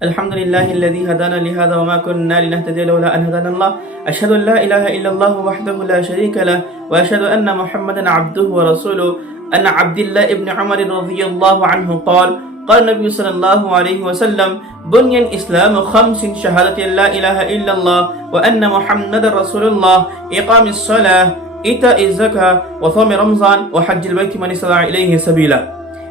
الحمد لله الذي هدانا لهذا وما كنا لنهتدي لولا أن هدانا الله أشهد أن لا إله إلا الله وحده لا شريك له وأشهد أن محمدا عبده ورسوله أن عبد الله ابن عمر رضي الله عنه قال النبي صلى الله عليه وسلم بني الإسلام خمس شهادة لا إله إلا الله وأن محمد رسول الله إقام الصلاة إيتاء الزكاة وصوم رمضان وحج البيت من استطاع إليه سبيلا.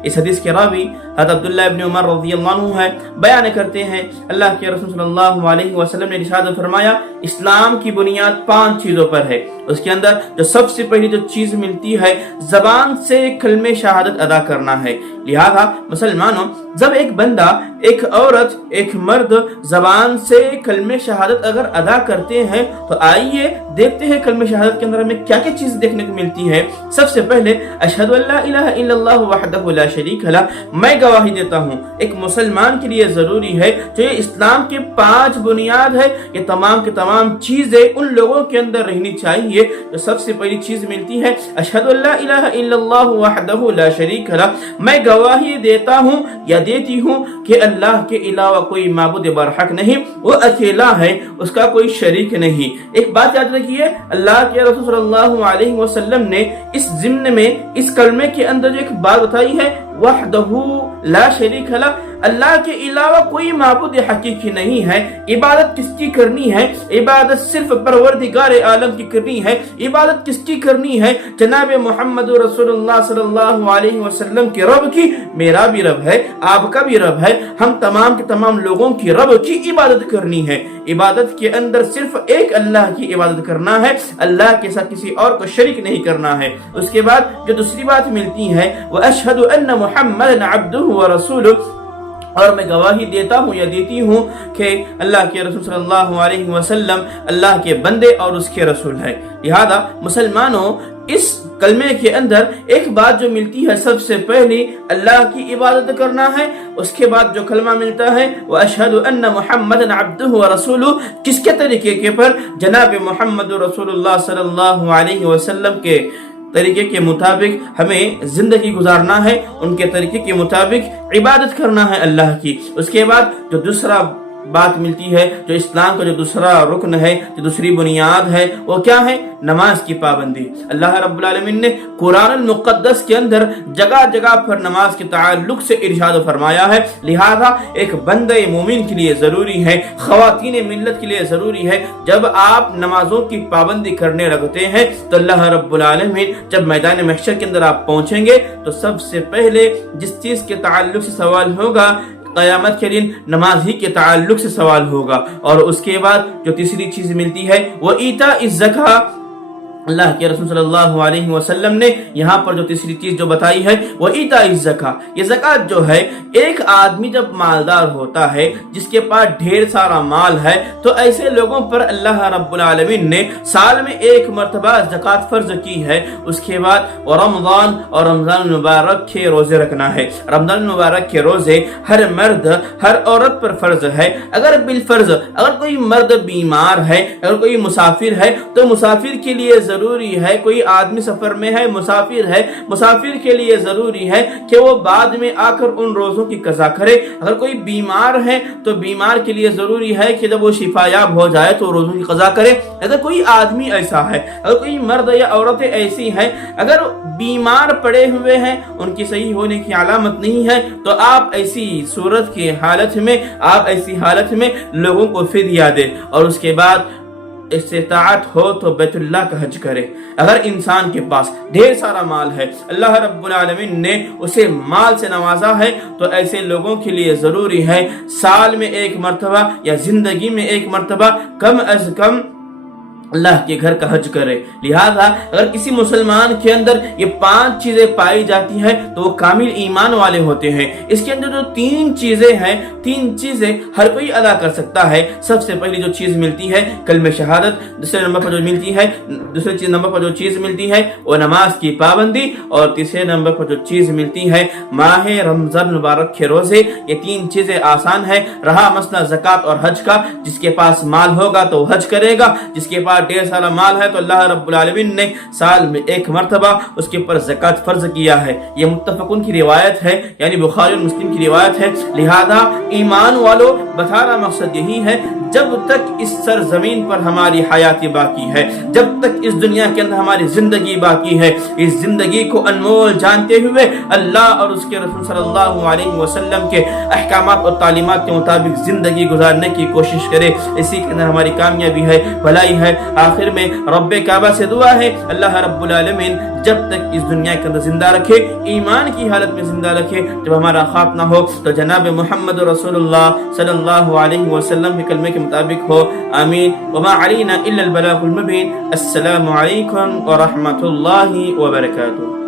اس حدیث کے راوی حضرت عبداللہ ابن عمر رضی اللہ عنہ ہے، بیان کرتے ہیں اللہ کے رسول صلی اللہ علیہ وسلم نے ارشاد فرمایا اسلام کی بنیاد 5 چیزوں پر ہے. اس کے اندر جو سب سے پہلی جو چیز ملتی ہے زبان سے کلمہ شہادت ادا کرنا ہے. لہذا مسلمانوں جب ایک بندہ، ایک عورت، ایک مرد زبان سے کلمہ شہادت اگر ادا کرتے ہیں تو آئیے دیکھتے ہیں کلمہ شہادت کے اندر ہمیں کیا کیا چیز دیکھنے کو ملتی ہے. سب سے پہلے اشہد ان لا الہ الا اللہ وحدہ لا شریک لہ، میں گواہی دیتا ہوں. ایک مسلمان کے لیے ضروری ہے جو یہ اسلام کے 5 بنیاد ہے، یہ تمام کے تمام چیزیں ان لوگوں کے اندر رہنی چاہیے. جو سب سے پہلی چیز ملتی ہے اشہد ان لا الہ الا اللہ وحدہ لا شریک لہ، میں گواہی دیتا ہوں یا دیتی ہوں کہ اللہ کے علاوہ کوئی معبود برحق نہیں، وہ اکیلا ہے، اس کا کوئی شریک نہیں. ایک بات یاد رکھیے، اللہ کے رسول صلی اللہ علیہ وسلم نے اس ضمن میں اس کلمے کے اندر جو ایک بات بتائی ہے وحدہ لا شریک لہ، اللہ کے علاوہ کوئی معبود حقیقی نہیں ہے. عبادت کس کی کرنی ہے؟ عبادت صرف پروردگار عالم کی کرنی ہے. عبادت کس کی کرنی ہے؟ جناب محمد رسول اللہ صلی اللہ علیہ وسلم کے رب کی. میرا بھی رب ہے، آپ کا بھی رب ہے، ہم تمام کے تمام لوگوں کی رب کی عبادت کرنی ہے. عبادت کے اندر صرف ایک اللہ کی عبادت کرنا ہے، اللہ کے ساتھ کسی اور کو شریک نہیں کرنا ہے. اس کے بعد جو دوسری بات ملتی ہے وَأَشْهَدُ أَنَّ مُحَمَّدًا عَبْدُهُ وَرَسُولُهُ، اور میں گواہی دیتا ہوں یا دیتی ہوں کہ اللہ کے رسول صلی اللہ علیہ وسلم اللہ کے بندے اور اس کے رسول ہے. لہذا مسلمانوں اس کلمے کے اندر ایک بات جو ملتی ہے سب سے پہلی اللہ کی عبادت کرنا ہے. اس کے بعد جو کلمہ ملتا ہے وَأَشْهَدُ أَنَّ مُحَمَّدًا عَبْدُهُ وَرَسُولُهُ، کس کے طریقے کے پر؟ جناب محمد رسول اللہ صلی اللہ علیہ وسلم کے طریقے کے مطابق ہمیں زندگی گزارنا ہے، ان کے طریقے کے مطابق عبادت کرنا ہے اللہ کی. اس کے بعد جو دوسرا بات ملتی ہے، جو اسلام کا جو دوسرا رکن ہے، جو دوسری بنیاد ہے، وہ کیا ہے؟ نماز کی پابندی. اللہ رب العالمین نے قرآن المقدس کے اندر جگہ جگہ پر نماز کے تعلق سے ارشاد فرمایا ہے. لہذا ایک بندہ مومن کے لیے ضروری ہے، خواتین ملت کے لیے ضروری ہے، جب آپ نمازوں کی پابندی کرنے لگتے ہیں تو اللہ رب العالمین جب میدان محشر کے اندر آپ پہنچیں گے تو سب سے پہلے جس چیز کے تعلق سے سوال ہوگا قیامت کے دن نماز ہی کے تعلق سے سوال ہوگا. اور اس کے بعد جو تیسری چیز ملتی ہے وہ ایتاء الزکاۃ. اللہ کے رسول صلی اللہ علیہ وسلم نے یہاں پر جو تیسری چیز جو بتائی ہے وہ ایتاء الزکاۃ. یہ زکوٰۃ جو ہے، ایک آدمی جب مالدار ہوتا ہے، جس کے پاس ڈھیر سارا مال ہے، تو ایسے لوگوں پر اللہ رب العالمین نے سال میں ایک مرتبہ زکوٰۃ فرض کی ہے. اس کے بعد رمضان اور رمضان المبارک کے روزے رکھنا ہے. رمضان المبارک کے روزے ہر مرد ہر عورت پر فرض ہے. اگر بالفرض اگر کوئی مرد بیمار ہے، اگر کوئی مسافر ہے تو مسافر کے لیے ضروری ہے، کوئی آدمی سفر میں ہے، مسافر ہے، مسافر کے لیے ضروری ہے کہ وہ بعد میں آ کر ان روزوں کی قضا کرے. اگر کوئی بیمار ہے تو بیمار کے لیے ضروری ہے کہ جب وہ شفا یاب ہو جائے تو روزوں کی قضا کرے. اگر کوئی آدمی ایسا ہے، اگر کوئی مرد یا عورتیں ایسی ہیں اگر بیمار پڑے ہوئے ہیں، ان کی صحیح ہونے کی علامت نہیں ہے، تو آپ ایسی صورت کی حالت میں، آپ ایسی حالت میں لوگوں کو فدیہ دے. اور اس کے بعد استطاعت ہو تو بیت اللہ کا حج کرے. اگر انسان کے پاس ڈھیر سارا مال ہے، اللہ رب العالمین نے اسے مال سے نوازا ہے، تو ایسے لوگوں کے لیے ضروری ہے سال میں ایک مرتبہ یا زندگی میں ایک مرتبہ کم از کم اللہ کے گھر کا حج کرے. لہذا اگر کسی مسلمان کے اندر یہ 5 چیزیں پائی جاتی ہیں تو وہ کامل ایمان والے ہوتے ہیں. اس کے اندر جو 3 چیزیں ہیں، 3 چیزیں ہر کوئی ادا کر سکتا ہے. سب سے پہلی جو چیز ملتی ہے کلمہ شہادت، دوسرے نمبر پر جو ملتی ہے، دوسرے نمبر پر جو چیز ملتی ہے وہ نماز کی پابندی، اور تیسرے نمبر پر جو چیز ملتی ہے ماہ رمضان مبارک کے روزے. یہ 3 چیزیں آسان ہے. رہا مسئلہ زکوٰۃ اور حج کا، جس کے پاس مال ہوگا تو حج کرے گا، جس کے پاس پاس ڈھیر سارا مال ہے تو اللہ رب العالمین نے سال میں ایک مرتبہ اس کے اوپر زکوٰۃ فرض کیا ہے. یہ متفقن کی روایت ہے، یعنی بخاری اور مسلم کی روایت ہے. لہذا ایمان والو بتانا مقصد یہی ہے، جب تک اس سرزمین پر ہماری حیات باقی ہے، جب تک اس دنیا کے اندر ہماری زندگی باقی ہے، اس زندگی کو انمول جانتے ہوئے اللہ اور اس کے رسول صلی اللہ علیہ وسلم کے احکامات اور تعلیمات کے مطابق زندگی گزارنے کی کوشش کرے. اسی کے اندر ہماری کامیابی ہے، بھلائی ہے. آخر میں رب کعبہ سے دعا ہے اللہ رب العالمین جب تک اس دنیا کے اندر زندہ رکھے، ایمان کی حالت میں زندہ رکھے. جب ہمارا خاتمہ ہو تو جناب محمد رسول اللہ صلی اللہ علیہ وسلم کے کلمے کے مطابق ہو. آمین. وما علینا الا البلاغ المبین. السلام علیکم ورحمۃ اللہ وبرکاتہ.